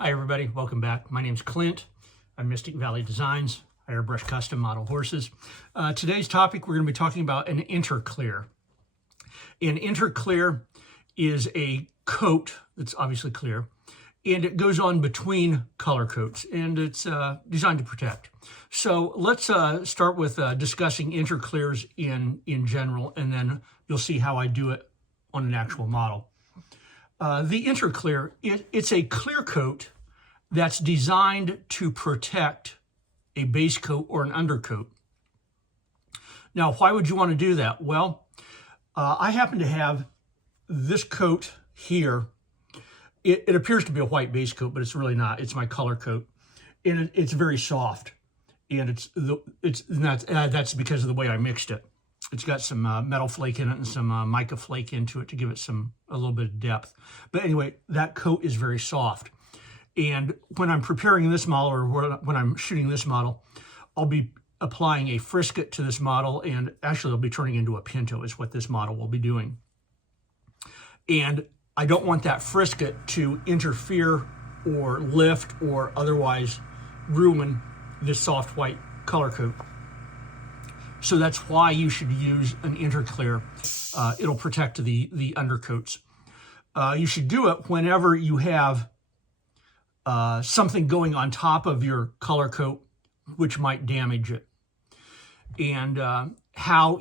Hi everybody, welcome back. My name's Clint. I'm Mystic Valley Designs. I airbrush custom model horses. Today's topic, we're going to be talking about an interclear. An interclear is a coat that's obviously clear, and it goes on between color coats, and it's designed to protect. So let's start with discussing interclears in general, and then you'll see how I do it on an actual model. The interclear, it's a clear coat that's designed to protect a base coat or an undercoat. Now, why would you want to do that? Well, I happen to have this coat here. It appears to be a white base coat, but it's really not. It's my color coat, and it's very soft, and that's because of the way I mixed it. It's got some metal flake in it and some mica flake into it to give it a little bit of depth. But anyway, that coat is very soft. And when I'm preparing this model, or when I'm shooting this model, I'll be applying a frisket to this model, and actually it'll be turning into a pinto is what this model will be doing. And I don't want that frisket to interfere or lift or otherwise ruin this soft white color coat. So that's why you should use an interclear. It'll protect the undercoats. You should do it whenever you have something going on top of your color coat, which might damage it. And how,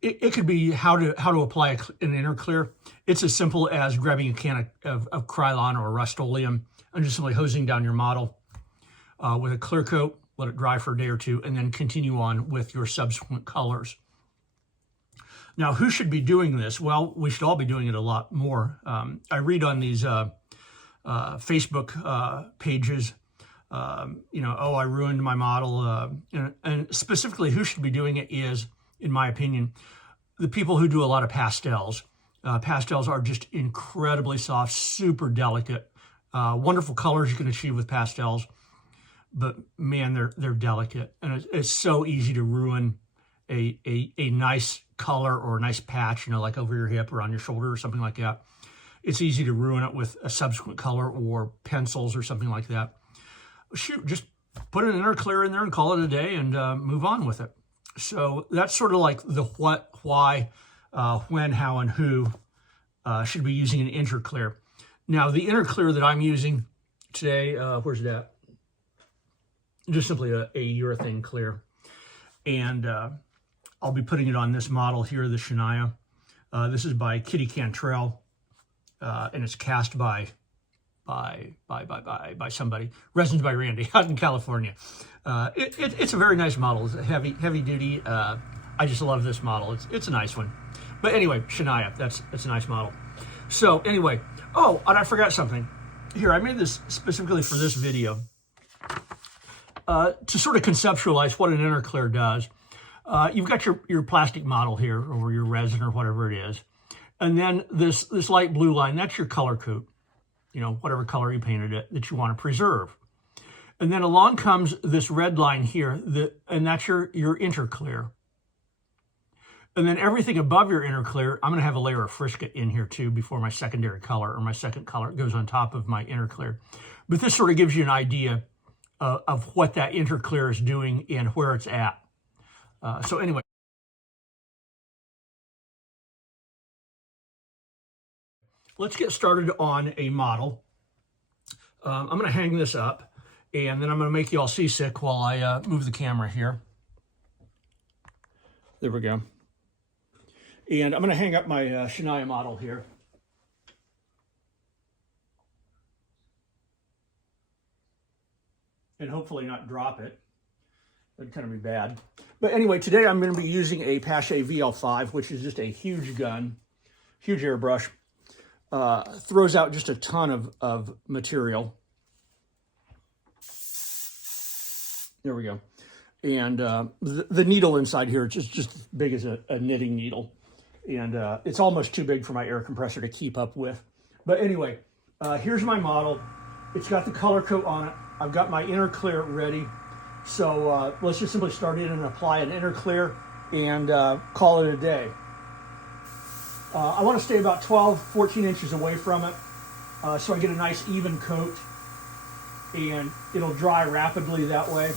it could be how to apply an interclear. It's as simple as grabbing a can of Krylon or Rust-Oleum and just simply hosing down your model with a clear coat. Let it dry for a day or two, and then continue on with your subsequent colors. Now, who should be doing this? Well, we should all be doing it a lot more. I read on these Facebook pages, oh, I ruined my model. And specifically, who should be doing it is, in my opinion, the people who do a lot of pastels. Pastels are just incredibly soft, super delicate, wonderful colors you can achieve with pastels. But man, they're delicate, and it's so easy to ruin a nice color or a nice patch, like over your hip or on your shoulder or something like that. It's easy to ruin it with a subsequent color or pencils or something like that. Shoot, just put an interclear in there and call it a day and move on with it. So that's sort of like the what, why, when, how, and who should be using an interclear. Now, the interclear that I'm using today, where's it at? Just simply a urethane clear. And I'll be putting it on this model here, the Shania. This is by Kitty Cantrell, and it's cast by somebody. Resins by Randy out in California. It's a very nice model. It's a heavy duty. I just love this model. It's a nice one. But anyway, Shania, that's a nice model. So anyway, oh, and I forgot something. Here, I made this specifically for this video. To sort of conceptualize what an interclear does, you've got your plastic model here, or your resin or whatever it is. And then this light blue line, that's your color coat, whatever color you painted it that you want to preserve. And then along comes this red line here, and that's your interclear. And then everything above your interclear, I'm going to have a layer of frisket in here too before my secondary color, or my second color goes on top of my interclear. But this sort of gives you an idea of what that interclear is doing and where it's at. So anyway, let's get started on a model. I'm going to hang this up, and then I'm going to make you all seasick while I move the camera here. There we go. And I'm going to hang up my Shania model here. And hopefully not drop it. That'd kind of be bad. But anyway, today I'm going to be using a Pache VL5, which is just a huge gun, huge airbrush. Throws out just a ton of material. There we go. And the needle inside here is just as big as a knitting needle. And it's almost too big for my air compressor to keep up with. But anyway, here's my model. It's got the color coat on it. I've got my interclear ready. So let's just simply start in and apply an interclear and call it a day. I want to stay about 12, 14 inches away from it so I get a nice even coat. and it'll dry rapidly that way.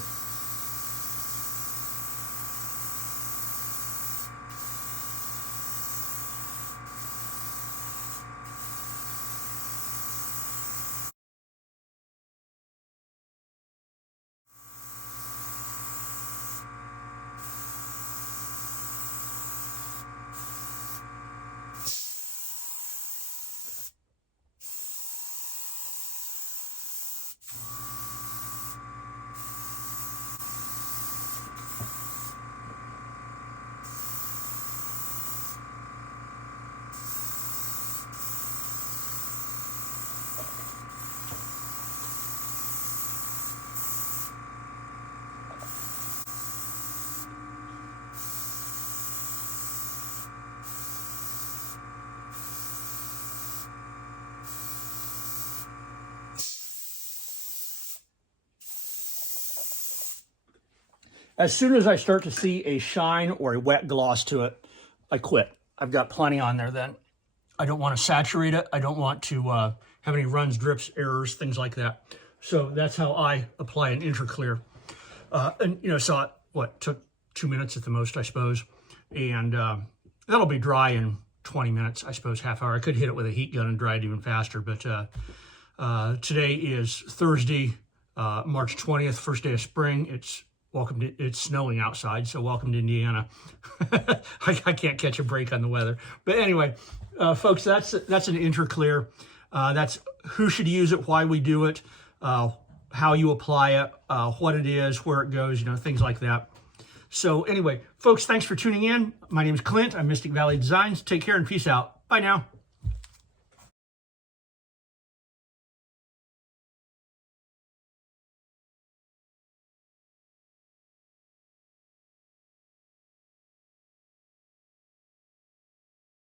As soon as I start to see a shine or a wet gloss to it, I quit. I've got plenty on there then. I don't want to saturate it. I don't want to have any runs, drips, errors, things like that. So that's how I apply an interclear. And you know, so what, took 2 minutes at the most, I suppose. And that'll be dry in 20 minutes, I suppose, half hour. I could hit it with a heat gun and dry it even faster. But today is Thursday, March 20th, first day of spring. It's snowing outside, so welcome to Indiana. I can't catch a break on the weather. But anyway, folks, that's an interclear. That's who should use it, why we do it, how you apply it, what it is, where it goes, you know, things like that. So anyway, folks, thanks for tuning in. My name is Clint. I'm Mystic Valley Designs. Take care and peace out. Bye now.